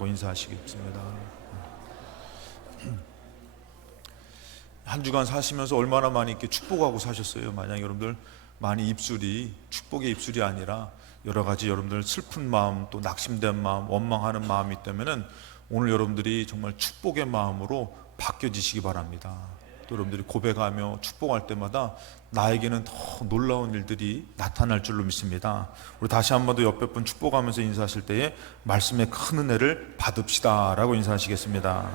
인사하시겠습니다. 한 주간 사시면서 얼마나 많이 이렇게 축복하고 사셨어요. 만약 여러분들 많이 입술이 축복의 입술이 아니라 여러 가지 여러분들 슬픈 마음, 또 낙심된 마음, 원망하는 마음이 있다면은 오늘 여러분들이 정말 축복의 마음으로 바뀌어지시기 바랍니다. 또 여러분들이 고백하며 축복할 때마다 나에게는 더 놀라운 일들이 나타날 줄로 믿습니다. 우리 다시 한 번 더 옆에 분 축복하면서 인사하실 때에 말씀의 큰 은혜를 받읍시다 라고 인사하시겠습니다.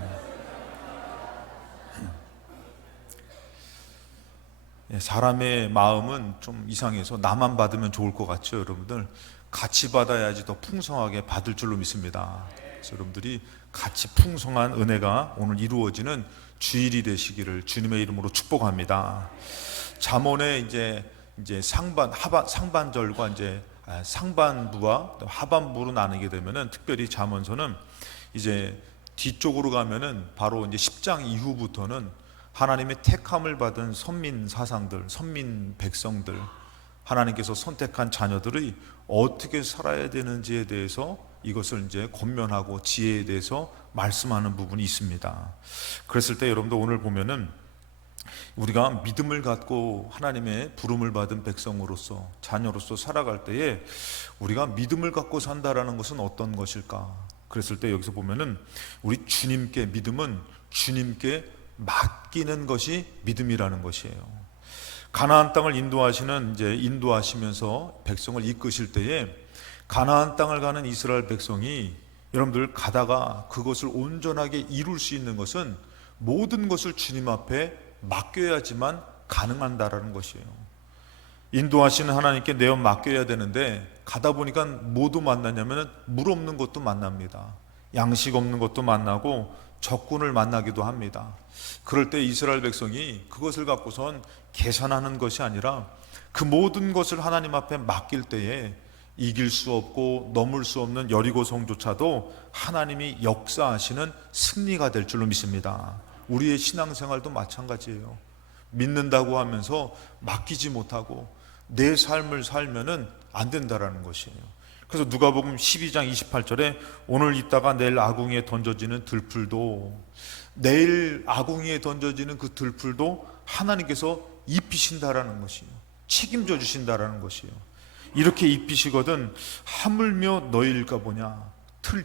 사람의 마음은 좀 이상해서 나만 받으면 좋을 것 같죠. 여러분들 같이 받아야지 더 풍성하게 받을 줄로 믿습니다. 그래서 여러분들이 같이 풍성한 은혜가 오늘 이루어지는 주일이 되시기를 주님의 이름으로 축복합니다. 잠언의 이제 상반절과 이제 상반부와 하반부로 나누게 되면은 특별히 잠언서는 이제 뒤쪽으로 가면은 바로 이제 10장 이후부터는 하나님의 택함을 받은 선민 사상들, 선민 백성들, 하나님께서 선택한 자녀들이 어떻게 살아야 되는지에 대해서 이것을 이제 권면하고 지혜에 대해서 말씀하는 부분이 있습니다. 그랬을 때 여러분들 오늘 보면은 우리가 믿음을 갖고 하나님의 부름을 받은 백성으로서 자녀로서 살아갈 때에 우리가 믿음을 갖고 산다라는 것은 어떤 것일까? 그랬을 때 여기서 보면은 우리 주님께 믿음은 주님께 맡기는 것이 믿음이라는 것이에요. 가나안 땅을 인도하시면서 백성을 이끄실 때에 가나안 땅을 가는 이스라엘 백성이 여러분들 가다가 그것을 온전하게 이룰 수 있는 것은 모든 것을 주님 앞에 맡겨야지만 가능한다라는 것이에요. 인도하시는 하나님께 내어 맡겨야 되는데 가다 보니까 뭐도 만나냐면 물 없는 것도 만납니다. 양식 없는 것도 만나고 적군을 만나기도 합니다. 그럴 때 이스라엘 백성이 그것을 갖고선 계산하는 것이 아니라 그 모든 것을 하나님 앞에 맡길 때에 이길 수 없고 넘을 수 없는 여리고 성조차도 하나님이 역사하시는 승리가 될 줄로 믿습니다. 우리의 신앙생활도 마찬가지예요. 믿는다고 하면서 맡기지 못하고 내 삶을 살면은 안 된다라는 것이에요. 그래서 누가복음 12장 28절에 오늘 있다가 내일 아궁이에 던져지는 들풀도, 내일 아궁이에 던져지는 그 들풀도 하나님께서 입히신다라는 것이에요. 책임져 주신다라는 것이에요. 이렇게 입히시거든 하물며 너희일까 보냐.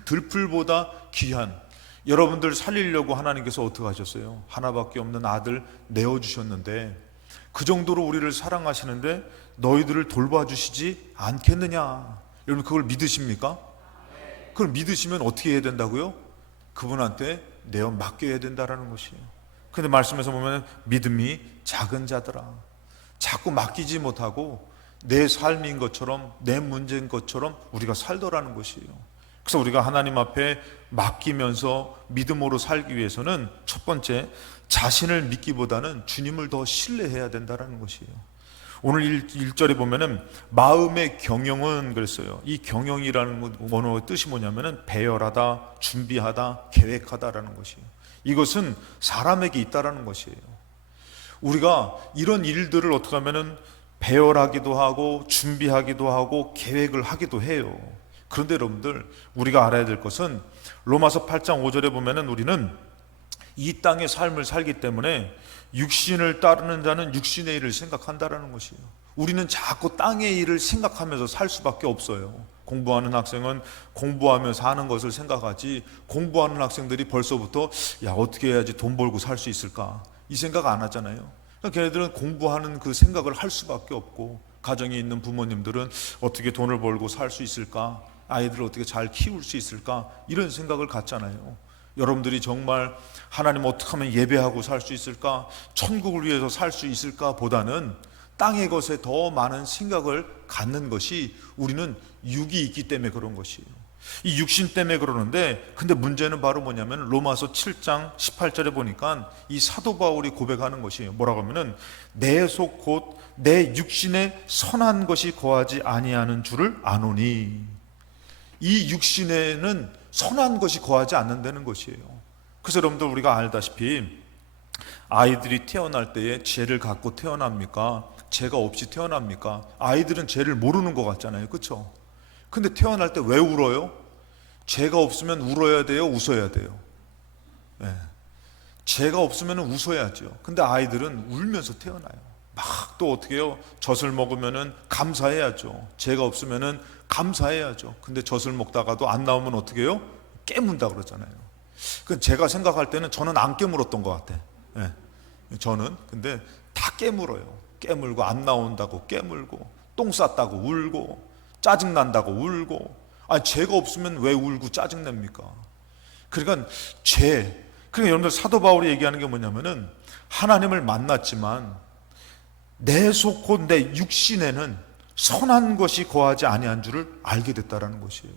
들풀보다 귀한, 여러분들 살리려고 하나님께서 어떻게 하셨어요? 하나밖에 없는 아들 내어주셨는데 그 정도로 우리를 사랑하시는데 너희들을 돌봐주시지 않겠느냐. 여러분 그걸 믿으십니까? 그걸 믿으시면 어떻게 해야 된다고요? 그분한테 내어 맡겨야 된다라는 것이에요. 근데 말씀에서 보면 믿음이 작은 자들아, 자꾸 맡기지 못하고 내 삶인 것처럼 내 문제인 것처럼 우리가 살더라는 것이에요. 그래서 우리가 하나님 앞에 맡기면서 믿음으로 살기 위해서는 첫 번째, 자신을 믿기보다는 주님을 더 신뢰해야 된다는 것이에요. 오늘 1절에 보면은 마음의 경영은 그랬어요. 이 경영이라는 원어의 뜻이 뭐냐면은 배열하다, 준비하다, 계획하다라는 것이에요. 이것은 사람에게 있다라는 것이에요. 우리가 이런 일들을 어떻게 하면은 배열하기도 하고 준비하기도 하고 계획을 하기도 해요. 그런데 여러분들 우리가 알아야 될 것은 로마서 8장 5절에 보면은 우리는 이 땅의 삶을 살기 때문에 육신을 따르는 자는 육신의 일을 생각한다라는 것이에요. 우리는 자꾸 땅의 일을 생각하면서 살 수밖에 없어요. 공부하는 학생은 공부하며 사는 것을 생각하지, 공부하는 학생들이 벌써부터 야 어떻게 해야지 돈 벌고 살 수 있을까 이 생각 안 하잖아요. 그러니까 걔네들은 공부하는 그 생각을 할 수밖에 없고, 가정에 있는 부모님들은 어떻게 돈을 벌고 살 수 있을까, 아이들을 어떻게 잘 키울 수 있을까 이런 생각을 갖잖아요. 여러분들이 정말 하나님 어떻게 하면 예배하고 살 수 있을까, 천국을 위해서 살 수 있을까 보다는 땅의 것에 더 많은 생각을 갖는 것이 우리는 육이 있기 때문에 그런 것이에요. 이 육신 때문에 그러는데, 근데 문제는 바로 뭐냐면 로마서 7장 18절에 보니까 이 사도 바울이 고백하는 것이에요. 뭐라고 하면은 내 속 곧 내 육신에 선한 것이 거하지 아니하는 줄을 아노니, 이 육신에는 선한 것이 거하지 않는다는 것이에요. 그래서 여러분들 우리가 알다시피 아이들이 태어날 때에 죄를 갖고 태어납니까? 죄가 없이 태어납니까? 아이들은 죄를 모르는 것 같잖아요. 그렇죠? 근데 태어날 때 왜 울어요? 죄가 없으면 울어야 돼요, 웃어야 돼요? 예. 죄가 없으면 웃어야죠. 근데 아이들은 울면서 태어나요. 막 또 어떻게 해요? 젖을 먹으면은 감사해야죠. 죄가 없으면은 감사해야죠. 근데 젖을 먹다가도 안 나오면 어떻게 해요? 깨문다 그러잖아요. 그 제가 생각할 때는 저는 안 깨물었던 것 같아. 예. 저는 근데 다 깨물어요. 깨물고 안 나온다고 깨물고, 똥 쌌다고 울고, 짜증 난다고 울고. 아니 죄가 없으면 왜 울고 짜증 냅니까? 그러니까 그러니까 여러분들 사도 바울이 얘기하는 게 뭐냐면은 하나님을 만났지만 내 속 곧 내 육신에는 선한 것이 거하지 아니한 줄을 알게 됐다라는 것이에요.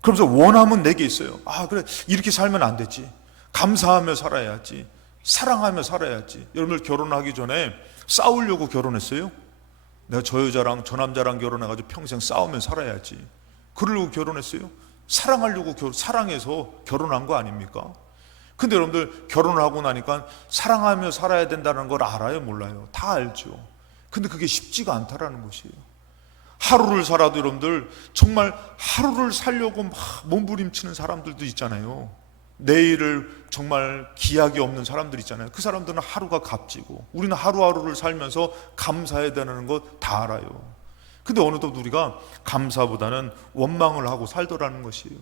그러면서 원함은 내게 있어요. 아 그래, 이렇게 살면 안 되지. 감사하며 살아야지. 사랑하며 살아야지. 여러분들 결혼하기 전에 싸우려고 결혼했어요? 내가 저 여자랑 저 남자랑 결혼해가지고 평생 싸우며 살아야지, 그러려고 결혼했어요? 사랑하려고 사랑해서 결혼한 거 아닙니까? 근데 여러분들 결혼을 하고 나니까 사랑하며 살아야 된다는 걸 알아요, 몰라요? 다 알죠. 근데 그게 쉽지가 않다라는 것이에요. 하루를 살아도 여러분들 정말 하루를 살려고 막 몸부림치는 사람들도 있잖아요. 내일을 정말 기약이 없는 사람들 있잖아요. 그 사람들은 하루가 값지고, 우리는 하루하루를 살면서 감사해야 되는 거 다 알아요. 근데 어느덧 우리가 감사보다는 원망을 하고 살더라는 것이에요.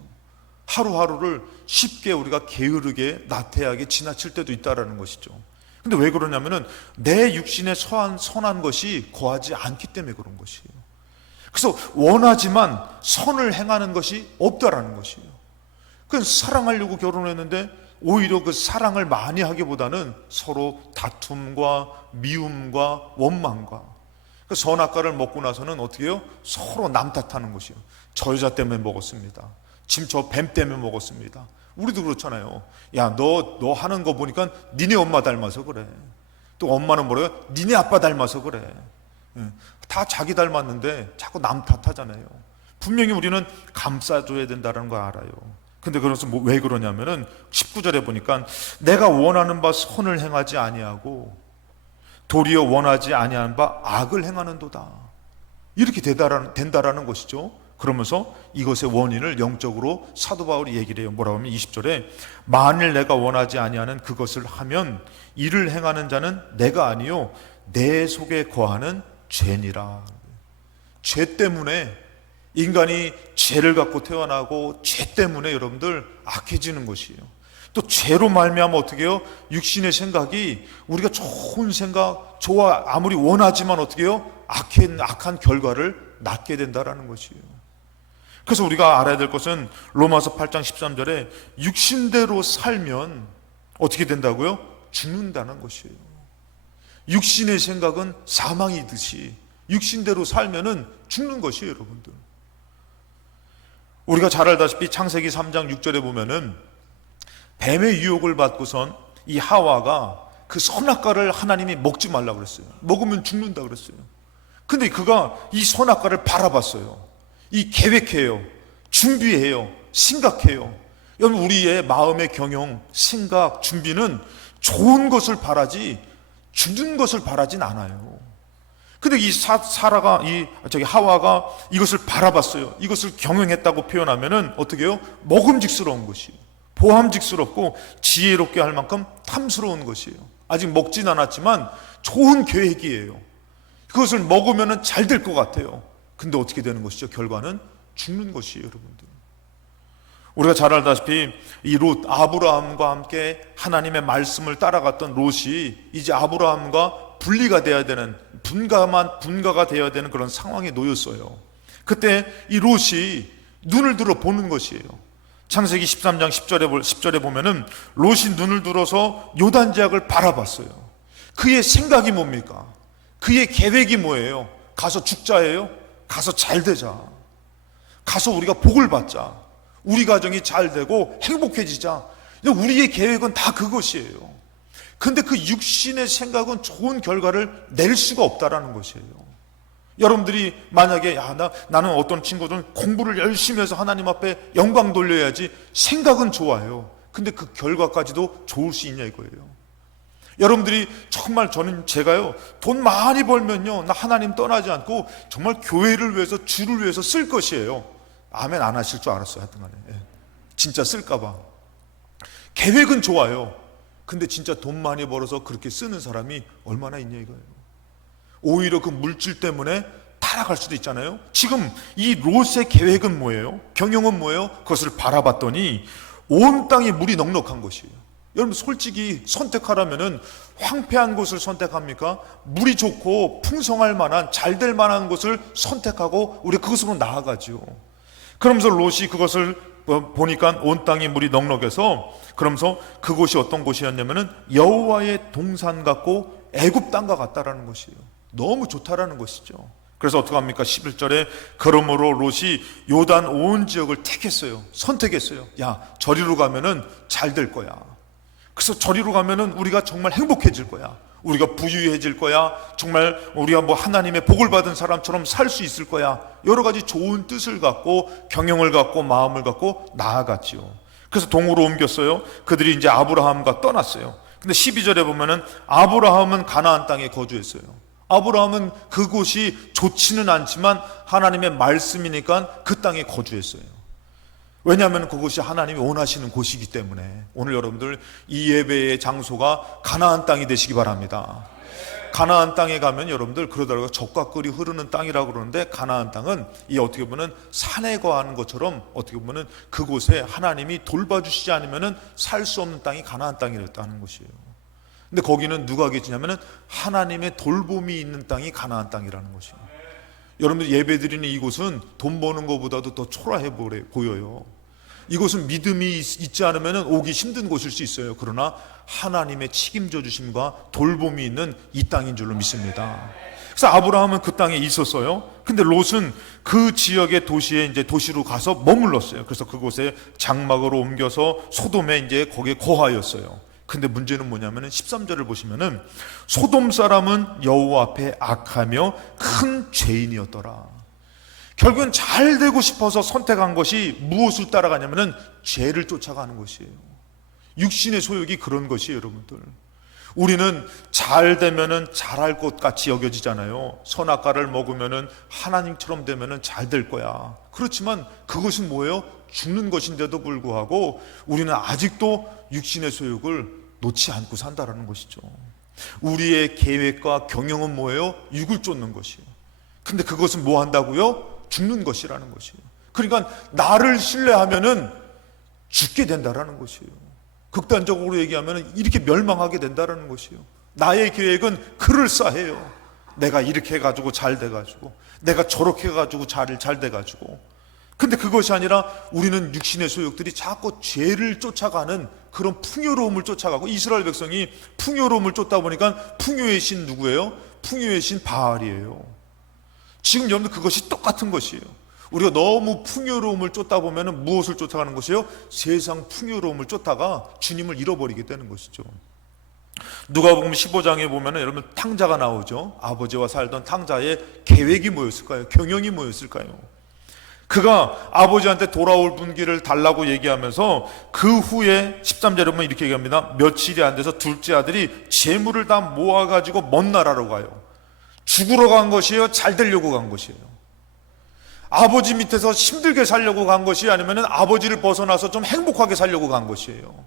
하루하루를 쉽게 우리가 게으르게 나태하게 지나칠 때도 있다라는 것이죠. 근데 왜 그러냐면은 내 육신에 선한 것이 거하지 않기 때문에 그런 것이에요. 그래서 원하지만 선을 행하는 것이 없다라는 것이에요. 그래서 사랑하려고 결혼했는데 오히려 그 사랑을 많이 하기보다는 서로 다툼과 미움과 원망과, 그 선악과를 먹고 나서는 어떻게 해요? 서로 남 탓하는 것이에요. 저 여자 때문에 먹었습니다. 지금 저 뱀 때문에 먹었습니다. 우리도 그렇잖아요. 야, 너 하는 거 보니까 니네 엄마 닮아서 그래. 또 엄마는 뭐래요? 니네 아빠 닮아서 그래. 다 자기 닮았는데 자꾸 남 탓하잖아요. 분명히 우리는 감싸줘야 된다는 거 알아요. 근데 그래서 왜 그러냐면은 19절에 보니까 내가 원하는 바 선을 행하지 아니하고 도리어 원하지 아니한 바 악을 행하는도다, 이렇게 된다라는 것이죠. 그러면서 이것의 원인을 영적으로 사도 바울이 얘기를 해요. 뭐라고 하면 20절에 만일 내가 원하지 아니하는 그것을 하면 이를 행하는 자는 내가 아니요 내 속에 거하는 죄니라. 죄 때문에 인간이 죄를 갖고 태어나고, 죄 때문에 여러분들 악해지는 것이에요. 또 죄로 말미암아 어떻게 해요? 육신의 생각이 우리가 좋은 생각, 아무리 원하지만 어떻게 해요? 악한 결과를 낳게 된다라는 것이에요. 그래서 우리가 알아야 될 것은 로마서 8장 13절에 육신대로 살면 어떻게 된다고요? 죽는다는 것이에요. 육신의 생각은 사망이듯이 육신대로 살면은 죽는 것이에요, 여러분들. 우리가 잘 알다시피 창세기 3장 6절에 보면은 뱀의 유혹을 받고선 이 하와가 그 선악과를 하나님이 먹지 말라고 그랬어요. 먹으면 죽는다 그랬어요. 근데 그가 이 선악과를 바라봤어요. 이 계획해요, 준비해요, 생각해요. 여러분, 우리의 마음의 경영, 생각, 준비는 좋은 것을 바라지 죽는 것을 바라진 않아요. 근데 이 하와가 이것을 바라봤어요. 이것을 경영했다고 표현하면은 어떻게 해요? 먹음직스러운 것이에요. 보함직스럽고 지혜롭게 할 만큼 탐스러운 것이에요. 아직 먹진 않았지만 좋은 계획이에요. 그것을 먹으면은 잘 될 것 같아요. 근데 어떻게 되는 것이죠? 결과는 죽는 것이에요, 여러분들. 우리가 잘 알다시피 이 롯, 아브라함과 함께 하나님의 말씀을 따라갔던 롯이 이제 아브라함과 분리가 돼야 되는, 분가가 되어야 되는 그런 상황에 놓였어요. 그때 이 롯이 눈을 들어 보는 것이에요. 창세기 13장 10절에 보면은 롯이 눈을 들어서 요단지역을 바라봤어요. 그의 생각이 뭡니까? 그의 계획이 뭐예요? 가서 죽자예요? 가서 잘 되자. 가서 우리가 복을 받자. 우리 가정이 잘 되고 행복해지자. 우리의 계획은 다 그것이에요. 근데 그 육신의 생각은 좋은 결과를 낼 수가 없다라는 것이에요. 여러분들이 만약에 나는 어떤 친구들은 공부를 열심히 해서 하나님 앞에 영광 돌려야지, 생각은 좋아요. 근데 그 결과까지도 좋을 수 있냐 이거예요. 여러분들이 정말 제가요 돈 많이 벌면요 나 하나님 떠나지 않고 정말 교회를 위해서, 주를 위해서 쓸 것이에요. 아멘 안 하실 줄 알았어요. 하여튼 간에. 예. 진짜 쓸까봐. 계획은 좋아요. 근데 진짜 돈 많이 벌어서 그렇게 쓰는 사람이 얼마나 있냐 이거예요. 오히려 그 물질 때문에 타락할 수도 있잖아요. 지금 이 롯의 계획은 뭐예요? 경영은 뭐예요? 그것을 바라봤더니 온 땅에 물이 넉넉한 것이에요. 여러분 솔직히 선택하라면은 황폐한 곳을 선택합니까? 물이 좋고 풍성할 만한 잘 될 만한 곳을 선택하고 우리 그것으로 나아가죠. 그러면서 롯이 그것을 보니까 온 땅에 물이 넉넉해서 그러면서 그곳이 어떤 곳이었냐면은 여호와의 동산 같고 애굽 땅과 같다라는 것이에요. 너무 좋다라는 것이죠. 그래서 어떻게 합니까? 11절에 그러므로 롯이 요단 온 지역을 택했어요. 선택했어요. 야, 저리로 가면은 잘 될 거야. 그래서 저리로 가면은 우리가 정말 행복해질 거야. 우리가 부유해질 거야. 정말 우리가 뭐 하나님의 복을 받은 사람처럼 살 수 있을 거야. 여러 가지 좋은 뜻을 갖고 경영을 갖고 마음을 갖고 나아갔지요. 그래서 동으로 옮겼어요. 그들이 이제 아브라함과 떠났어요. 근데 12절에 보면은 아브라함은 가나안 땅에 거주했어요. 아브라함은 그곳이 좋지는 않지만 하나님의 말씀이니까 그 땅에 거주했어요. 왜냐하면 그곳이 하나님이 원하시는 곳이기 때문에. 오늘 여러분들 이 예배의 장소가 가나안 땅이 되시기 바랍니다. 가나안 땅에 가면 여러분들 그러더라고요. 젖과 꿀이 흐르는 땅이라고 그러는데 가나안 땅은 이 어떻게 보면 산에 거하는 것처럼 어떻게 보면 그곳에 하나님이 돌봐주시지 않으면 살 수 없는 땅이 가나안 땅이었다는 것이에요. 근데 거기는 누가 계시냐면은 하나님의 돌봄이 있는 땅이 가나안 땅이라는 것이에요. 여러분들 예배드리는 이곳은 돈 버는 것보다도 더 초라해 보여요. 이곳은 믿음이 있지 않으면 오기 힘든 곳일 수 있어요. 그러나 하나님의 책임져 주심과 돌봄이 있는 이 땅인 줄로 믿습니다. 그래서 아브라함은 그 땅에 있었어요. 근데 롯은 그 지역의 도시에 이제 도시로 가서 머물렀어요. 그래서 그곳에 장막으로 옮겨서 소돔에 이제 거기에 거하였어요. 근데 문제는 뭐냐면은 13절을 보시면은 소돔 사람은 여호와 앞에 악하며 큰 죄인이었더라. 결국은 잘 되고 싶어서 선택한 것이 무엇을 따라가냐면은 죄를 쫓아가는 것이에요. 육신의 소욕이 그런 것이에요, 여러분들. 우리는 잘 되면은 잘할 것 같이 여겨지잖아요. 선악과를 먹으면은 하나님처럼 되면은 잘 될 거야. 그렇지만 그것은 뭐예요? 죽는 것인데도 불구하고 우리는 아직도 육신의 소욕을 놓지 않고 산다라는 것이죠. 우리의 계획과 경영은 뭐예요? 육을 쫓는 것이에요. 근데 그것은 뭐 한다고요? 죽는 것이라는 것이에요. 그러니까 나를 신뢰하면은 죽게 된다라는 것이에요. 극단적으로 얘기하면 이렇게 멸망하게 된다라는 것이에요. 나의 계획은 그럴싸해요. 내가 이렇게 해가지고 잘 돼가지고 내가 저렇게 해가지고 잘 돼가지고. 근데 그것이 아니라 우리는 육신의 소욕들이 자꾸 죄를 쫓아가는 그런 풍요로움을 쫓아가고, 이스라엘 백성이 풍요로움을 쫓다 보니까 풍요의 신 누구예요? 풍요의 신 바알이에요. 지금 여러분들 그것이 똑같은 것이에요. 우리가 너무 풍요로움을 쫓다 보면 무엇을 쫓아가는 것이에요? 세상 풍요로움을 쫓다가 주님을 잃어버리게 되는 것이죠. 누가복음 15장에 보면 여러분 탕자가 나오죠. 아버지와 살던 탕자의 계획이 뭐였을까요? 경영이 뭐였을까요? 그가 아버지한테 돌아올 분기를 달라고 얘기하면서 그 후에 13절에 보면 이렇게 얘기합니다. 며칠이 안 돼서 둘째 아들이 재물을 다 모아가지고 먼 나라로 가요. 죽으러 간 것이에요? 잘 되려고 간 것이에요? 아버지 밑에서 힘들게 살려고 간 것이 아니면 아버지를 벗어나서 좀 행복하게 살려고 간 것이에요?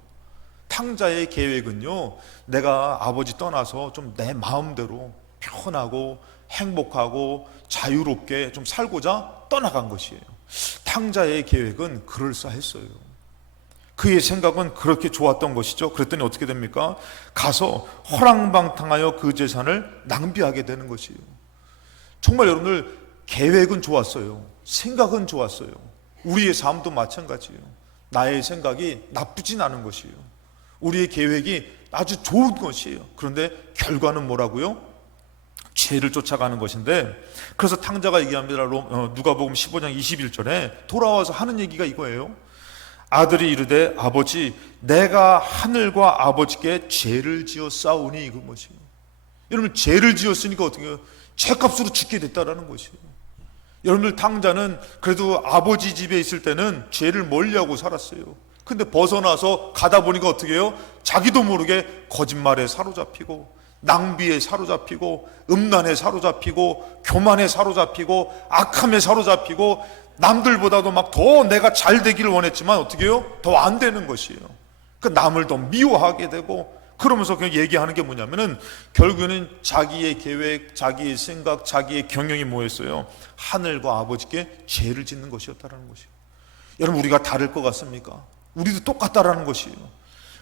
탕자의 계획은요, 내가 아버지 떠나서 좀 내 마음대로 편하고 행복하고 자유롭게 좀 살고자 떠나간 것이에요. 탕자의 계획은 그럴싸했어요. 그의 생각은 그렇게 좋았던 것이죠. 그랬더니 어떻게 됩니까? 가서 허랑방탕하여 그 재산을 낭비하게 되는 것이에요. 정말 여러분들 계획은 좋았어요. 생각은 좋았어요. 우리의 삶도 마찬가지예요. 나의 생각이 나쁘진 않은 것이에요. 우리의 계획이 아주 좋은 것이에요. 그런데 결과는 뭐라고요? 죄를 쫓아가는 것인데, 그래서 탕자가 얘기합니다. 누가복음 15장 21절에 돌아와서 하는 얘기가 이거예요. 아들이 이르되 아버지 내가 하늘과 아버지께 죄를 지어 싸우니, 이건 것이에요. 여러분 죄를 지었으니까 어떻게 해요? 죄값으로 죽게 됐다라는 것이에요. 여러분들 탕자는 그래도 아버지 집에 있을 때는 죄를 멀리하고 살았어요. 근데 벗어나서 가다 보니까 어떻게 해요? 자기도 모르게 거짓말에 사로잡히고 낭비에 사로잡히고 음란에 사로잡히고 교만에 사로잡히고 악함에 사로잡히고 남들보다도 막 더 내가 잘 되기를 원했지만 어떻게 해요? 더 안 되는 것이에요. 그 남을 더 미워하게 되고 그러면서 그냥 얘기하는 게 뭐냐면은 결국에는 자기의 계획, 자기의 생각, 자기의 경영이 뭐였어요? 하늘과 아버지께 죄를 짓는 것이었다라는 것이에요. 여러분 우리가 다를 것 같습니까? 우리도 똑같다라는 것이에요.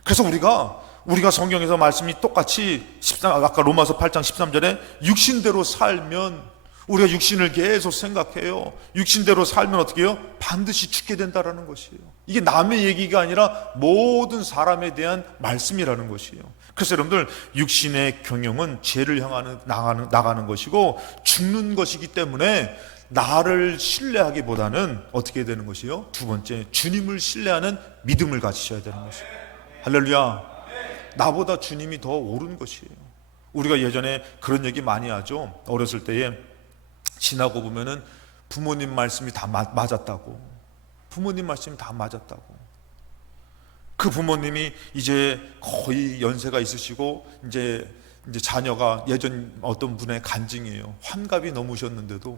그래서 우리가 성경에서 말씀이 똑같이 아까 로마서 8장 13절에 육신대로 살면 우리가 육신을 계속 생각해요. 육신대로 살면 어떻게 해요? 반드시 죽게 된다라는 것이에요. 이게 남의 얘기가 아니라 모든 사람에 대한 말씀이라는 것이에요. 그래서 여러분들 육신의 경영은 죄를 향하는 나가는 것이고 죽는 것이기 때문에 나를 신뢰하기보다는 어떻게 되는 것이요? 두 번째, 주님을 신뢰하는 믿음을 가지셔야 되는 것이에요. 할렐루야. 나보다 주님이 더 옳은 것이에요. 우리가 예전에 그런 얘기 많이 하죠. 어렸을 때에 지나고 보면은 부모님 말씀이 다 맞았다고. 부모님 말씀이 다 맞았다고. 그 부모님이 이제 거의 연세가 있으시고 이제 자녀가 예전 어떤 분의 간증이에요. 환갑이 넘으셨는데도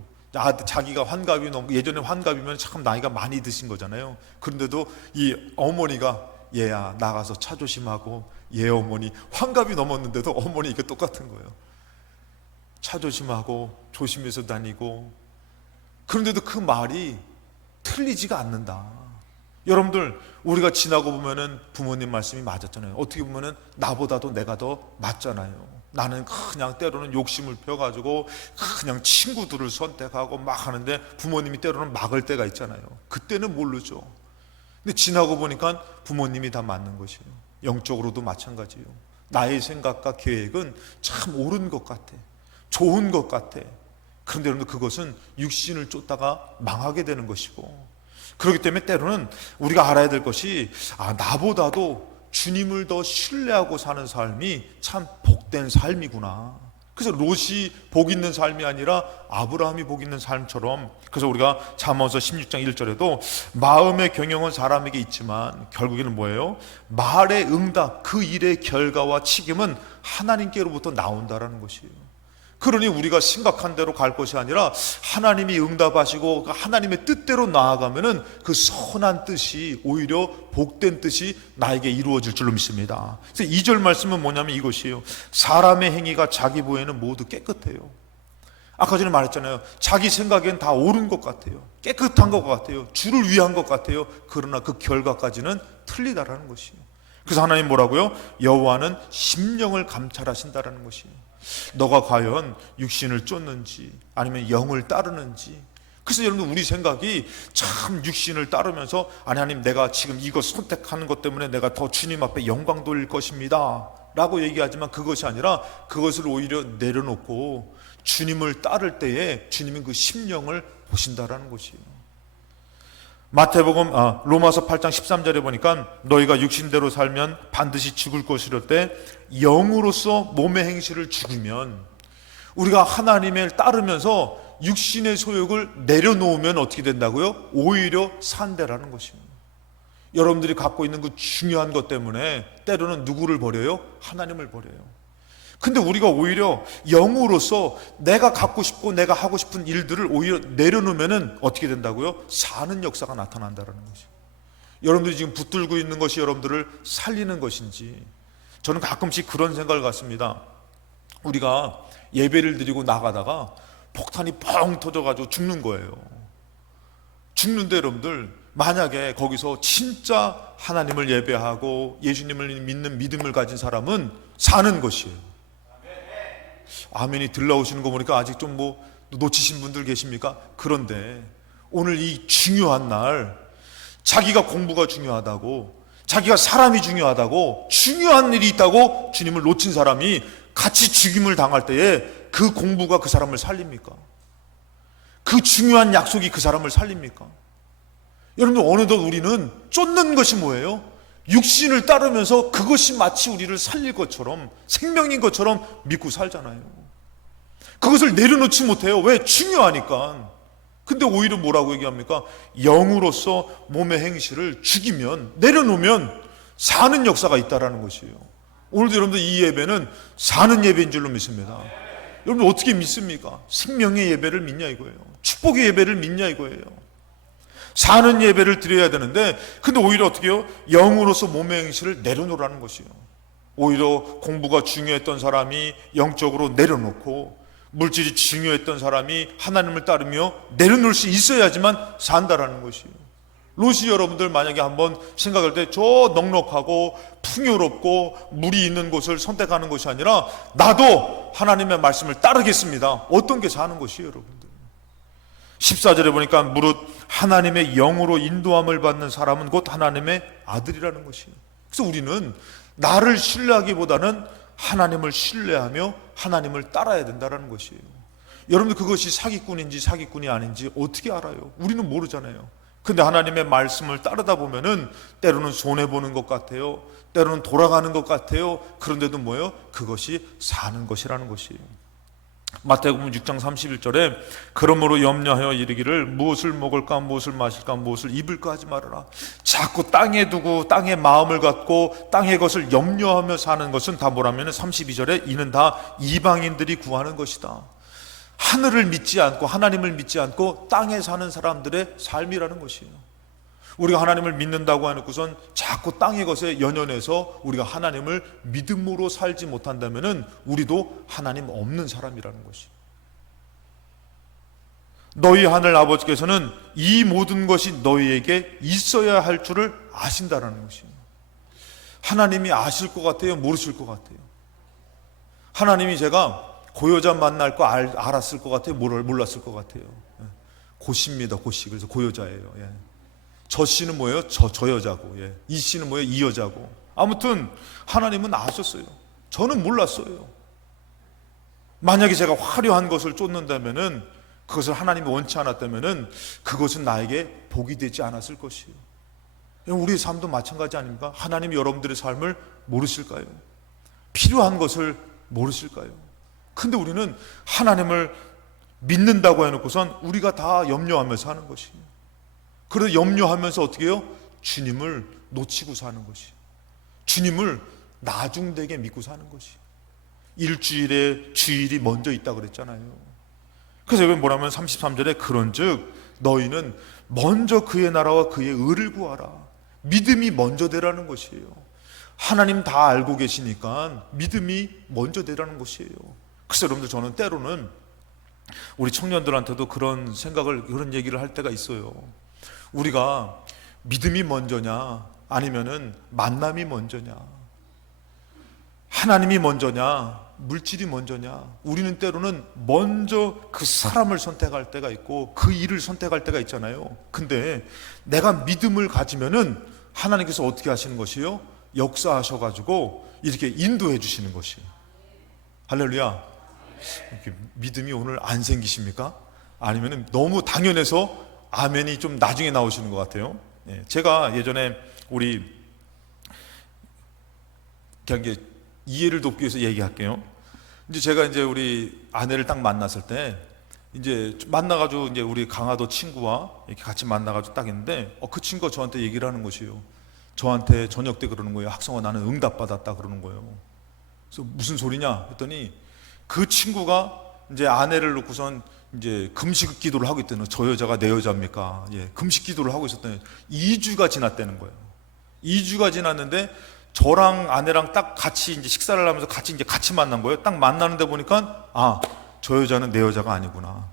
자기가 환갑이 예전에 환갑이면 참 나이가 많이 드신 거잖아요. 그런데도 이 어머니가 얘야 나가서 차 조심하고, 얘 어머니 환갑이 넘었는데도 어머니 이게 똑같은 거예요. 차 조심하고 조심해서 다니고. 그런데도 그 말이 틀리지가 않는다. 여러분들 우리가 지나고 보면은 부모님 말씀이 맞았잖아요. 어떻게 보면은 나보다도 내가 더 맞잖아요. 나는 그냥 때로는 욕심을 펴가지고 그냥 친구들을 선택하고 막 하는데 부모님이 때로는 막을 때가 있잖아요. 그때는 모르죠. 근데 지나고 보니까 부모님이 다 맞는 것이에요. 영적으로도 마찬가지예요. 나의 생각과 계획은 참 옳은 것 같아. 좋은 것 같아. 그런데 여러분 그것은 육신을 쫓다가 망하게 되는 것이고, 그렇기 때문에 때로는 우리가 알아야 될 것이 나보다도 주님을 더 신뢰하고 사는 삶이 참 복된 삶이구나. 그래서 롯이 복 있는 삶이 아니라 아브라함이 복 있는 삶처럼, 그래서 우리가 잠언서 16장 1절에도 마음의 경영은 사람에게 있지만 결국에는 뭐예요? 말의 응답, 그 일의 결과와 책임은 하나님께로부터 나온다라는 것이에요. 그러니 우리가 생각한 대로 갈 것이 아니라 하나님이 응답하시고 하나님의 뜻대로 나아가면은 그 선한 뜻이 오히려 복된 뜻이 나에게 이루어질 줄로 믿습니다. 그래서 2절 말씀은 뭐냐면 이것이에요. 사람의 행위가 자기 보에는 모두 깨끗해요. 아까 전에 말했잖아요. 자기 생각엔 다 옳은 것 같아요. 깨끗한 것 같아요. 주를 위한 것 같아요. 그러나 그 결과까지는 틀리다라는 것이에요. 그래서 하나님 뭐라고요? 여호와는 심령을 감찰하신다라는 것이에요. 너가 과연 육신을 쫓는지 아니면 영을 따르는지. 그래서 여러분 우리 생각이 참 육신을 따르면서 하나님 내가 지금 이거 선택하는 것 때문에 내가 더 주님 앞에 영광 돌릴 것입니다 라고 얘기하지만 그것이 아니라 그것을 오히려 내려놓고 주님을 따를 때에 주님은 그 심령을 보신다라는 것이에요. 마태복음 로마서 8장 13절에 보니까 너희가 육신대로 살면 반드시 죽을 것이럴 때 영으로서 몸의 행실을 죽이면, 우리가 하나님을 따르면서 육신의 소욕을 내려놓으면 어떻게 된다고요? 오히려 산대라는 것입니다. 여러분들이 갖고 있는 그 중요한 것 때문에 때로는 누구를 버려요? 하나님을 버려요. 근데 우리가 오히려 영으로서 내가 갖고 싶고 내가 하고 싶은 일들을 오히려 내려놓으면 어떻게 된다고요? 사는 역사가 나타난다는 것이에요. 여러분들이 지금 붙들고 있는 것이 여러분들을 살리는 것인지, 저는 가끔씩 그런 생각을 갖습니다. 우리가 예배를 드리고 나가다가 폭탄이 펑 터져가지고 죽는 거예요. 죽는데 여러분들 만약에 거기서 진짜 하나님을 예배하고 예수님을 믿는 믿음을 가진 사람은 사는 것이에요. 아멘이 들라오시는 거 보니까 아직 좀 놓치신 분들 계십니까? 그런데 오늘 이 중요한 날, 자기가 공부가 중요하다고, 자기가 사람이 중요하다고, 중요한 일이 있다고 주님을 놓친 사람이 같이 죽임을 당할 때에 그 공부가 그 사람을 살립니까? 그 중요한 약속이 그 사람을 살립니까? 여러분들 어느덧 우리는 쫓는 것이 뭐예요? 육신을 따르면서 그것이 마치 우리를 살릴 것처럼 생명인 것처럼 믿고 살잖아요. 그것을 내려놓지 못해요. 왜? 중요하니까. 근데 오히려 뭐라고 얘기합니까? 영으로서 몸의 행실을 죽이면, 내려놓으면 사는 역사가 있다라는 것이에요. 오늘도 여러분들 이 예배는 사는 예배인 줄로 믿습니다. 여러분 어떻게 믿습니까? 생명의 예배를 믿냐 이거예요. 축복의 예배를 믿냐 이거예요. 사는 예배를 드려야 되는데, 근데 오히려 어떻게 해요? 영으로서 몸의 행실을 내려놓으라는 것이에요. 오히려 공부가 중요했던 사람이 영적으로 내려놓고, 물질이 중요했던 사람이 하나님을 따르며 내려놓을 수 있어야지만 산다라는 것이에요. 롯이 여러분들 만약에 한번 생각할 때 저 넉넉하고 풍요롭고 물이 있는 곳을 선택하는 것이 아니라 나도 하나님의 말씀을 따르겠습니다, 어떤 게 사는 것이에요 여러분들. 14절에 보니까 무릇 하나님의 영으로 인도함을 받는 사람은 곧 하나님의 아들이라는 것이에요. 그래서 우리는 나를 신뢰하기보다는 하나님을 신뢰하며 하나님을 따라야 된다는 것이에요. 여러분들 그것이 사기꾼인지 사기꾼이 아닌지 어떻게 알아요? 우리는 모르잖아요. 근데 하나님의 말씀을 따르다 보면은 때로는 손해보는 것 같아요, 때로는 돌아가는 것 같아요. 그런데도 뭐예요? 그것이 사는 것이라는 것이에요. 마태복음 6장 31절에 그러므로 염려하여 이르기를 무엇을 먹을까 무엇을 마실까 무엇을 입을까 하지 말아라. 자꾸 땅에 두고 땅에 마음을 갖고 땅의 것을 염려하며 사는 것은 다 뭐라면 32절에 이는 다 이방인들이 구하는 것이다. 하늘을 믿지 않고 하나님을 믿지 않고 땅에 사는 사람들의 삶이라는 것이에요. 우리가 하나님을 믿는다고 해놓고선 자꾸 땅의 것에 연연해서 우리가 하나님을 믿음으로 살지 못한다면은 우리도 하나님 없는 사람이라는 것이에요. 너희 하늘 아버지께서는 이 모든 것이 너희에게 있어야 할 줄을 아신다라는 것이에요. 하나님이 아실 것 같아요, 모르실 것 같아요? 하나님이 제가 고여자 만날 거 알았을 것 같아요, 몰랐을 것 같아요? 고씨입니다, 고씨. 그래서 고여자예요. 예. 저 씨는 뭐예요? 저 여자고, 예. 이 씨는 뭐예요? 이 여자고. 아무튼 하나님은 아셨어요. 저는 몰랐어요. 만약에 제가 화려한 것을 쫓는다면은, 그것을 하나님이 원치 않았다면은 그것은 나에게 복이 되지 않았을 것이에요. 우리의 삶도 마찬가지 아닙니까? 하나님이 여러분들의 삶을 모르실까요? 필요한 것을 모르실까요? 근데 우리는 하나님을 믿는다고 해놓고선 우리가 다 염려하면서 하는 것이에요. 그래서 염려하면서 어떻게 해요? 주님을 놓치고 사는 것이에요. 주님을 나중되게 믿고 사는 것이에요. 일주일에 주일이 먼저 있다 그랬잖아요. 그래서 여기 뭐라면 33절에 그런즉 너희는 먼저 그의 나라와 그의 의를 구하라. 믿음이 먼저 되라는 것이에요. 하나님 다 알고 계시니까 믿음이 먼저 되라는 것이에요. 그래서 여러분들 저는 때로는 우리 청년들한테도 그런 생각을, 그런 얘기를 할 때가 있어요. 우리가 믿음이 먼저냐 아니면은 만남이 먼저냐, 하나님이 먼저냐 물질이 먼저냐. 우리는 때로는 먼저 그 사람을 선택할 때가 있고 그 일을 선택할 때가 있잖아요. 근데 내가 믿음을 가지면은 하나님께서 어떻게 하시는 것이요? 역사하셔가지고 이렇게 인도해 주시는 것이에요. 할렐루야. 이렇게 믿음이 오늘 안 생기십니까? 아니면 너무 당연해서 아멘이 좀 나중에 나오시는 것 같아요. 예, 제가 예전에 우리 그냥 이게 이해를 돕기 위해서 얘기할게요. 이제 제가 이제 우리 아내를 딱 만났을 때 이제 만나가지고 이제 우리 강화도 친구와 이렇게 같이 만나가지고 딱 있는데 그 친구가 저한테 얘기를 하는 것이에요. 저한테 저녁 때 그러는 거예요. 학성아 나는 응답받았다 그러는 거예요. 그래서 무슨 소리냐 했더니 그 친구가 이제 아내를 놓고선 이제 금식 기도를 하고 있다는, 저 여자가 내 여자입니까? 예, 금식 기도를 하고 있었더니 2주가 지났다는 거예요. 2주가 지났는데 저랑 아내랑 딱 같이 이제 식사를 하면서 같이 만난 거예요. 딱 만나는데 보니까 저 여자는 내 여자가 아니구나.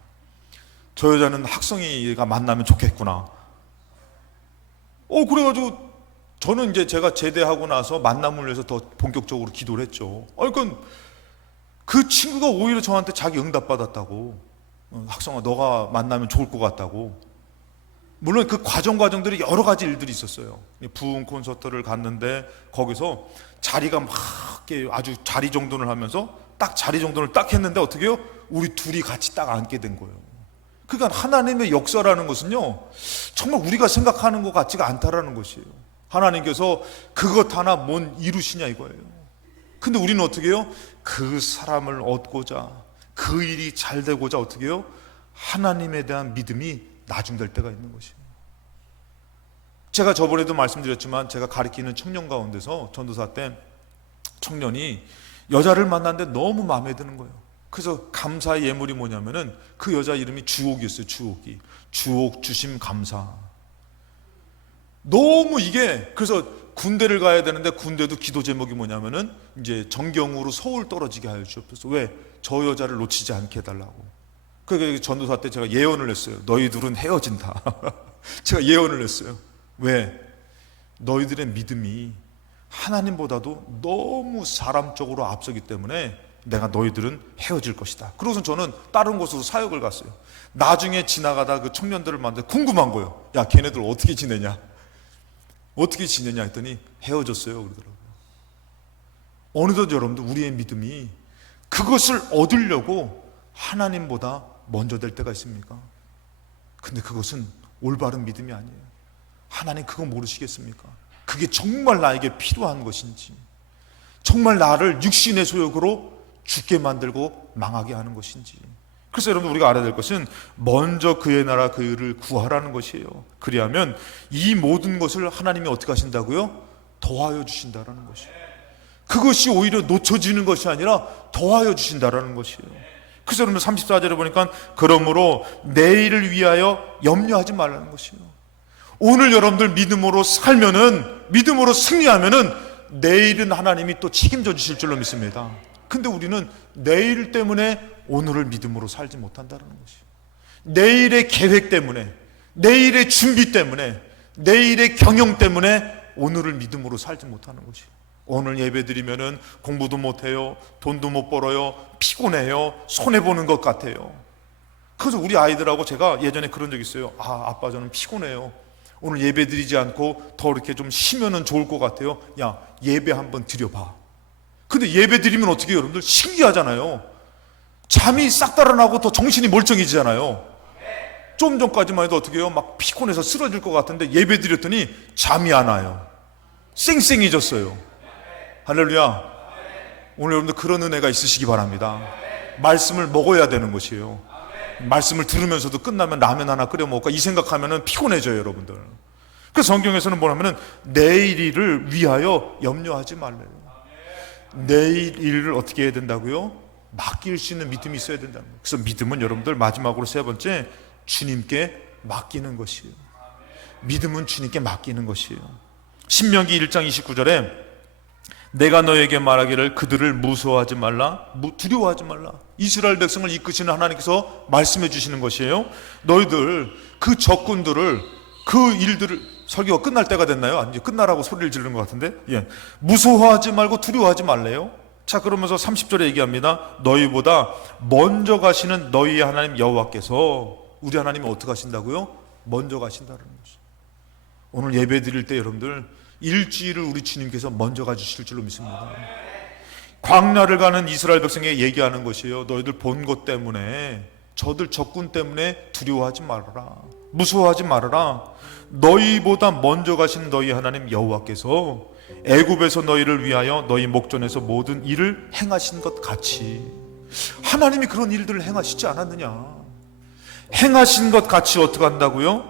저 여자는 학성이가 만나면 좋겠구나. 그래가지고 저는 이제 제가 제대하고 나서 만남을 위해서 더 본격적으로 기도를 했죠. 그러니까 그 친구가 오히려 저한테 자기 응답받았다고, 학성아 너가 만나면 좋을 것 같다고. 물론 그 과정들이 여러 가지 일들이 있었어요. 부흥 콘서트를 갔는데 거기서 자리가 막 아주 자리 정돈을 하면서 딱 자리 정돈을 딱 했는데 어떻게 해요? 우리 둘이 같이 딱 앉게 된 거예요. 그러니까 하나님의 역사라는 것은요 정말 우리가 생각하는 것 같지가 않다라는 것이에요. 하나님께서 그것 하나 뭔 이루시냐 이거예요. 근데 우리는 어떻게 해요? 그 사람을 얻고자, 그 일이 잘 되고자 어떻게 해요? 하나님에 대한 믿음이 나중될 때가 있는 것이에요. 제가 저번에도 말씀드렸지만 제가 가르치는 청년 가운데서 전도사 때 청년이 여자를 만났는데 너무 마음에 드는 거예요. 그래서 감사의 예물이 뭐냐면은 그 여자 이름이 주옥이었어요. 주옥이. 주옥, 주심, 감사. 너무 이게, 그래서 군대를 가야 되는데 군대도 기도 제목이 뭐냐면은 이제 정경으로 서울 떨어지게 하여 주옵소서. 왜? 저 여자를 놓치지 않게 해달라고. 그러니까 전도사 때 제가 예언을 했어요. 너희들은 헤어진다. 제가 예언을 했어요. 왜? 너희들의 믿음이 하나님보다도 너무 사람적으로 앞서기 때문에 내가 너희들은 헤어질 것이다. 그러고서 저는 다른 곳으로 사역을 갔어요. 나중에 지나가다 그 청년들을 만나서 궁금한 거예요. 야, 걔네들 어떻게 지내냐? 어떻게 지내냐 했더니 헤어졌어요 그러더라고요. 어느덧 여러분들 우리의 믿음이 그것을 얻으려고 하나님보다 먼저 될 때가 있습니까? 근데 그것은 올바른 믿음이 아니에요. 하나님 그거 모르시겠습니까? 그게 정말 나에게 필요한 것인지, 정말 나를 육신의 소욕으로 죽게 만들고 망하게 하는 것인지. 그래서 여러분 우리가 알아야 될 것은 먼저 그의 나라 그를 구하라는 것이에요. 그리하면 이 모든 것을 하나님이 어떻게 하신다고요? 더하여 주신다라는 것이에요. 그것이 오히려 놓쳐지는 것이 아니라 더하여 주신다라는 것이에요. 그래서 여러분 34절에 보니까 그러므로 내일을 위하여 염려하지 말라는 것이에요. 오늘 여러분들 믿음으로 살면은, 믿음으로 승리하면은 내일은 하나님이 또 책임져 주실 줄로 믿습니다. 근데 우리는 내일 때문에 오늘을 믿음으로 살지 못한다는 것이에요. 내일의 계획 때문에, 내일의 준비 때문에, 내일의 경영 때문에 오늘을 믿음으로 살지 못하는 것이에요. 오늘 예배 드리면은 공부도 못해요, 돈도 못 벌어요, 피곤해요, 손해보는 것 같아요. 그래서 우리 아이들하고 제가 예전에 그런 적 있어요. 아빠 저는 피곤해요, 오늘 예배 드리지 않고 더 이렇게 좀 쉬면은 좋을 것 같아요. 야, 예배 한번 드려봐. 근데 예배 드리면 어떻게 해요? 여러분들 신기하잖아요. 잠이 싹 달아나고 더 정신이 멀쩡해지잖아요. 좀 전까지만 해도 어떻게 해요? 막 피곤해서 쓰러질 것 같은데 예배 드렸더니 잠이 안 와요. 쌩쌩해졌어요. 할렐루야. 오늘 여러분들 그런 은혜가 있으시기 바랍니다. 말씀을 먹어야 되는 것이에요. 말씀을 들으면서도 끝나면 라면 하나 끓여 먹을까 이 생각하면 피곤해져요 여러분들. 그래서 성경에서는 뭐냐면은 내일 일을 위하여 염려하지 말래요. 내일 일을 어떻게 해야 된다고요? 맡길 수 있는 믿음이 있어야 된다는 거예요. 그래서 믿음은 여러분들 마지막으로 세 번째, 주님께 맡기는 것이에요. 믿음은 주님께 맡기는 것이에요. 신명기 1장 29절에 내가 너에게 말하기를 그들을 무서워하지 말라, 두려워하지 말라. 이스라엘 백성을 이끄시는 하나님께서 말씀해 주시는 것이에요. 너희들 그 적군들을, 그 일들을, 설교가 끝날 때가 됐나요? 아니, 끝나라고 소리를 지르는 것 같은데, 예, 무서워하지 말고 두려워하지 말래요. 자, 그러면서 30절에 얘기합니다. 너희보다 먼저 가시는 너희의 하나님 여호와께서, 우리 하나님이 어떻게 하신다고요? 먼저 가신다는 거죠. 오늘 예배 드릴 때 여러분들 일주일을 우리 주님께서 먼저 가주실 줄로 믿습니다. 광야를 가는 이스라엘 백성에게 얘기하는 것이에요. 너희들 본 것 때문에, 저들 적군 때문에 두려워하지 말아라, 무서워하지 말아라. 너희보다 먼저 가신 너희 하나님 여호와께서 애굽에서 너희를 위하여 너희 목전에서 모든 일을 행하신 것 같이, 하나님이 그런 일들을 행하시지 않았느냐? 행하신 것 같이 어떻게 한다고요?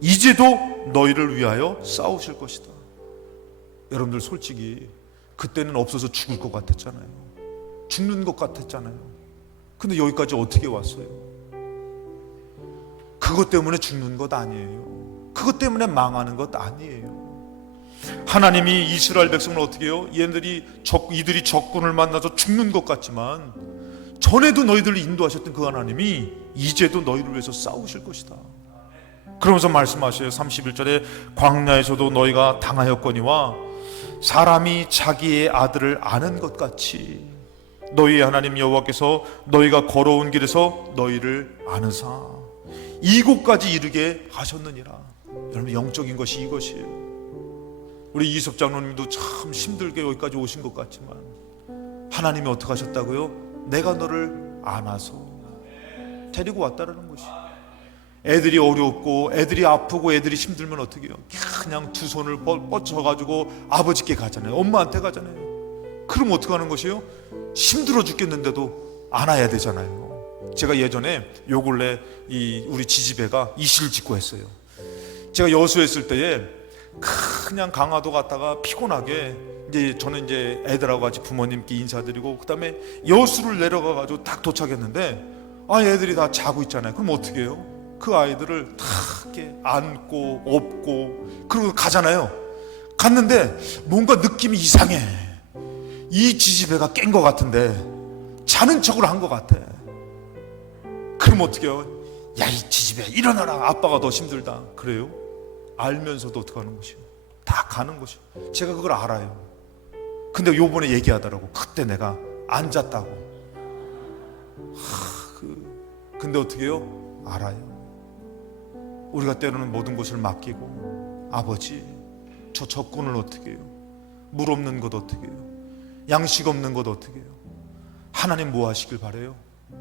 이제도 너희를 위하여 싸우실 것이다. 여러분들 솔직히 그때는 없어서 죽을 것 같았잖아요. 죽는 것 같았잖아요. 근데 여기까지 어떻게 왔어요? 그것 때문에 죽는 것 아니에요. 그것 때문에 망하는 것 아니에요. 하나님이 이스라엘 백성을 어떻게 해요? 이들이 적군을 만나서 죽는 것 같지만 전에도 너희들을 인도하셨던 그 하나님이 이제도 너희를 위해서 싸우실 것이다. 그러면서 말씀하셔요. 31절에 광야에서도 너희가 당하였거니와 사람이 자기의 아들을 아는 것 같이 너희의 하나님 여호와께서 너희가 걸어온 길에서 너희를 아느사 이곳까지 이르게 하셨느니라. 여러분, 영적인 것이 이것이에요. 우리 이섭 장로님도 참 힘들게 여기까지 오신 것 같지만 하나님이 어떻게 하셨다고요? 내가 너를 안아서 데리고 왔다라는 것이에요. 애들이 어렵고 애들이 아프고 애들이 힘들면 어떻게 해요? 그냥 두 손을 뻗쳐가지고 아버지께 가잖아요. 엄마한테 가잖아요. 그럼 어떻게 하는 것이에요? 힘들어 죽겠는데도 안아야 되잖아요. 제가 예전에 요 근래 우리 지지배가 이실을 짓고 했어요. 제가 여수했을 때에 그냥 강화도 갔다가 피곤하게 이제 저는 이제 애들하고 같이 부모님께 인사드리고 그다음에 여수를 내려가 가지고 딱 도착했는데 애들이 다 자고 있잖아요. 그럼 어떻게 해요? 그 아이들을 다 이렇게 안고 업고 그러고 가잖아요. 갔는데 뭔가 느낌이 이상해. 이 지지배가 깬 것 같은데 자는 척을 한 것 같아. 그럼 어떻게 해요? 야, 이 지지배 일어나라, 아빠가 더 힘들다. 그래요? 알면서도 어떻게 하는 것이요? 다 가는 것이요. 제가 그걸 알아요. 근데 요번에 얘기하더라고. 그때 내가 앉았다고. 근데 어떻게 해요? 알아요. 우리가 때로는 모든 것을 맡기고, 아버지 저 적군을 어떻게 해요? 물 없는 것 어떻게 해요? 양식 없는 것 어떻게 해요? 하나님 뭐 하시길 바래요?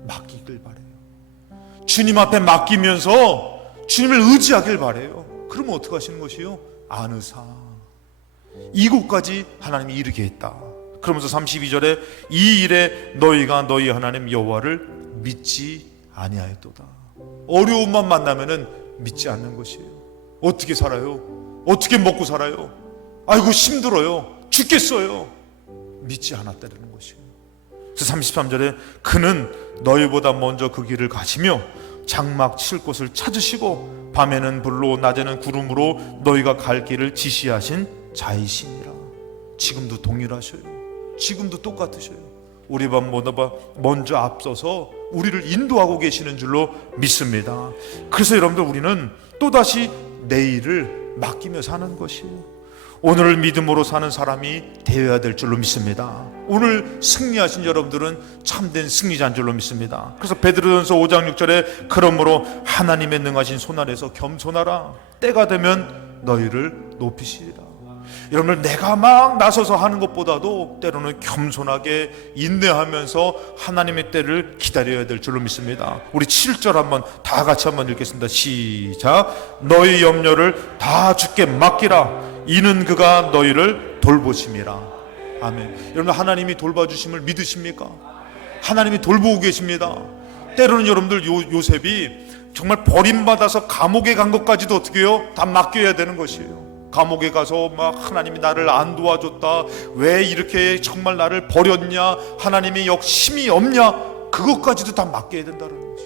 맡기길 바래요. 주님 앞에 맡기면서 주님을 의지하길 바래요. 그러면 어떻게 하시는 것이요? 아느사 이곳까지 하나님이 이르게 했다. 그러면서 32절에 이 일에 너희가 너희 하나님 여호와를 믿지 아니하였도다. 어려움만 만나면은 믿지 않는 것이에요. 어떻게 살아요? 어떻게 먹고 살아요? 아이고 힘들어요. 죽겠어요. 믿지 않았다는 것이에요. 그래서 33절에 그는 너희보다 먼저 그 길을 가시며 장막 칠 곳을 찾으시고 밤에는 불로 낮에는 구름으로 너희가 갈 길을 지시하신 자이시니라. 지금도 동일하셔요. 지금도 똑같으셔요. 우리보다 먼저 앞서서 우리를 인도하고 계시는 줄로 믿습니다. 그래서 여러분들 우리는 또다시 내일을 맡기며 사는 것이에요. 오늘을 믿음으로 사는 사람이 되어야 될 줄로 믿습니다. 오늘 승리하신 여러분들은 참된 승리자인 줄로 믿습니다. 그래서 베드로전서 5장 6절에 그러므로 하나님의 능하신 손 아래서 겸손하라. 때가 되면 너희를 높이시리라. 여러분들 내가 막 나서서 하는 것보다도 때로는 겸손하게 인내하면서 하나님의 때를 기다려야 될 줄로 믿습니다. 우리 7절 한번 다 같이 한번 읽겠습니다. 시작. 너희 염려를 다 주께 맡기라. 이는 그가 너희를 돌보심이라. 아멘. 여러분 하나님이 돌봐주심을 믿으십니까? 하나님이 돌보고 계십니다. 때로는 여러분들 요셉이 정말 버림받아서 감옥에 간 것까지도 어떻게 해요? 다 맡겨야 되는 것이에요. 감옥에 가서 막 하나님이 나를 안 도와줬다, 왜 이렇게 정말 나를 버렸냐, 하나님이 역심이 없냐, 그것까지도 다 맡겨야 된다는 거죠.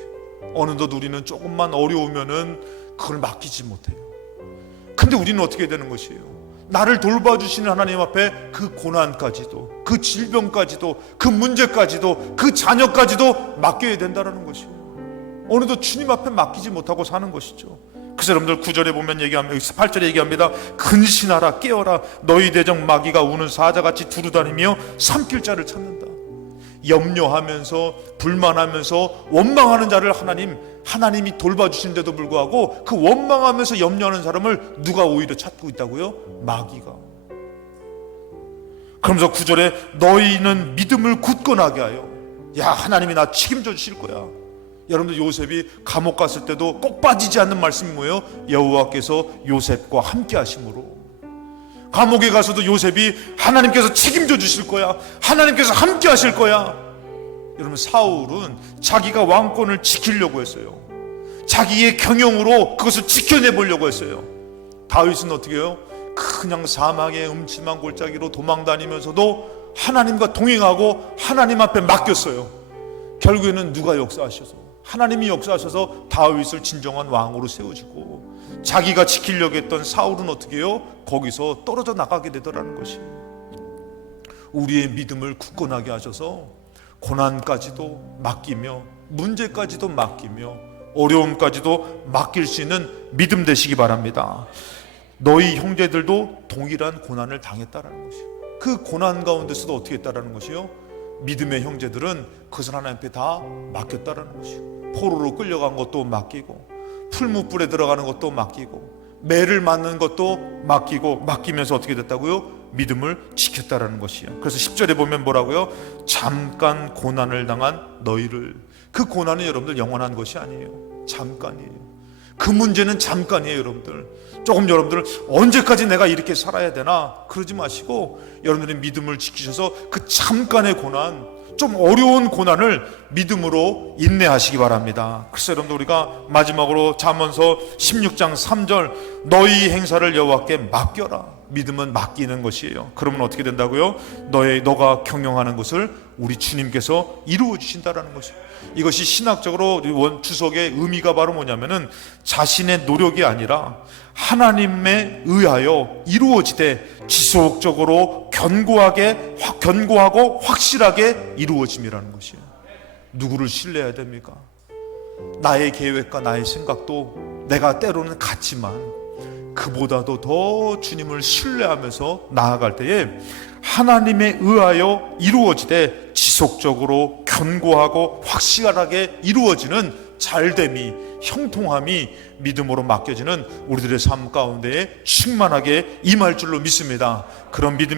어느덧 우리는 조금만 어려우면은 그걸 맡기지 못해요. 근데 우리는 어떻게 되는 것이에요? 나를 돌봐주시는 하나님 앞에 그 고난까지도, 그 질병까지도, 그 문제까지도, 그 자녀까지도 맡겨야 된다는 것이에요. 어느덧 주님 앞에 맡기지 못하고 사는 것이죠. 그래서 여러분들 9절에 보면 얘기합니다. 8절에 얘기합니다. 근신하라, 깨어라. 너희 대적 마귀가 우는 사자같이 두루다니며 삼킬 자를 찾는다. 염려하면서 불만하면서 원망하는 자를 하나님이 돌봐주신데도 불구하고 그 원망하면서 염려하는 사람을 누가 오히려 찾고 있다고요? 마귀가. 그러면서 9절에 너희는 믿음을 굳건하게 하여. 야, 하나님이 나 책임져 주실 거야. 여러분들 요셉이 감옥 갔을 때도 꼭 빠지지 않는 말씀이 뭐예요? 여호와께서 요셉과 함께 하심으로. 감옥에 가서도 요셉이 하나님께서 책임져 주실 거야, 하나님께서 함께 하실 거야. 여러분 사울은 자기가 왕권을 지키려고 했어요. 자기의 경영으로 그것을 지켜내보려고 했어요. 다윗은 어떻게 해요? 그냥 사망의 음침한 골짜기로 도망다니면서도 하나님과 동행하고 하나님 앞에 맡겼어요. 결국에는 누가 역사하셔서? 하나님이 역사하셔서 다윗을 진정한 왕으로 세우시고, 자기가 지키려고 했던 사울은 어떻게 해요? 거기서 떨어져 나가게 되더라는 것이에요. 우리의 믿음을 굳건하게 하셔서 고난까지도 맡기며 문제까지도 맡기며 어려움까지도 맡길 수 있는 믿음 되시기 바랍니다. 너희 형제들도 동일한 고난을 당했다라는 것이에요. 그 고난 가운데서도 어떻게 했다라는 것이요? 믿음의 형제들은 그것을 하나님 앞에 다 맡겼다라는 것이에요. 포로로 끌려간 것도 맡기고, 풀무불에 들어가는 것도 맡기고, 매를 맞는 것도 맡기고, 맡기면서 어떻게 됐다고요? 믿음을 지켰다라는 것이에요. 그래서 10절에 보면 뭐라고요? 잠깐 고난을 당한 너희를. 그 고난은 여러분들 영원한 것이 아니에요. 잠깐이에요. 그 문제는 잠깐이에요. 여러분들 조금, 여러분들 언제까지 내가 이렇게 살아야 되나 그러지 마시고 여러분들의 믿음을 지키셔서 그 잠깐의 고난, 좀 어려운 고난을 믿음으로 인내하시기 바랍니다. 그래서 여러분들 우리가 마지막으로 잠언서 16장 3절 너희 행사를 여호와께 맡겨라. 믿음은 맡기는 것이에요. 그러면 어떻게 된다고요? 너가 경영하는 것을 우리 주님께서 이루어 주신다라는 것이에요. 이것이 신학적으로 원주석의 의미가 바로 뭐냐면은 자신의 노력이 아니라 하나님에 의하여 이루어지되 지속적으로 견고하고 확실하게 이루어짐이라는 것이에요. 누구를 신뢰해야 됩니까? 나의 계획과 나의 생각도 내가 때로는 같지만 그보다도 더 주님을 신뢰하면서 나아갈 때에 하나님에 의하여 이루어지되 지속적으로 견고하고 확실하게 이루어지는 잘됨이, 형통함이 믿음으로 맡겨지는 우리들의 삶 가운데에 충만하게 임할 줄로 믿습니다. 그런 믿음